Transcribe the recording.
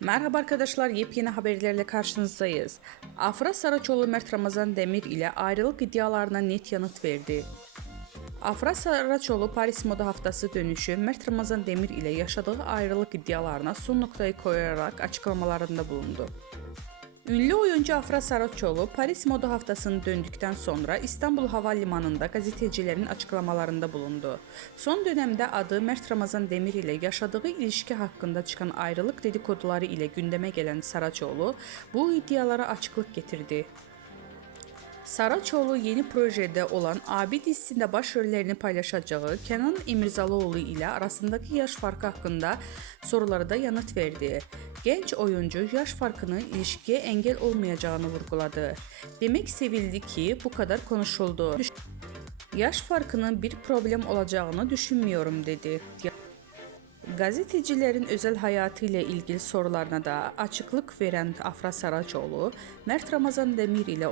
Merhaba arkadaşlar, yepyeni haberlerle karşınızdayız. Afra Saraçoğlu Mert Ramazan Demir ile ayrılık iddialarına net yanıt verdi. Afra Saraçoğlu Paris Moda Haftası dönüşü Mert Ramazan Demir ile yaşadığı ayrılık iddialarına son noktayı koyarak açıklamalarında bulundu. Ünlü oyuncu Afra Saraçoğlu Paris Moda Haftası'nı döndükten sonra İstanbul Havalimanı'nda gazetecilerin açıklamalarında bulundu. Son dönemde adı Mert Ramazan Demir ile yaşadığı ilişki hakkında çıkan ayrılık dedikoduları ile gündeme gelen Saraçoğlu bu iddialara açıklık getirdi. Saraçoğlu yeni projede olan Abi dizisinde başrollerini paylaşacağı Kenan İmirzalıoğlu ile arasındaki yaş farkı hakkında sorulara da yanıt verdi. Genç oyuncu yaş farkının ilişkiye engel olmayacağını vurguladı. Demek sevildi ki bu kadar konuşuldu. Yaş farkının bir problem olacağını düşünmüyorum dedi. Gazetecilerin özel hayatı ile ilgili sorularına da açıklık veren Afra Saraçoğlu, Mert Ramazan Demir ile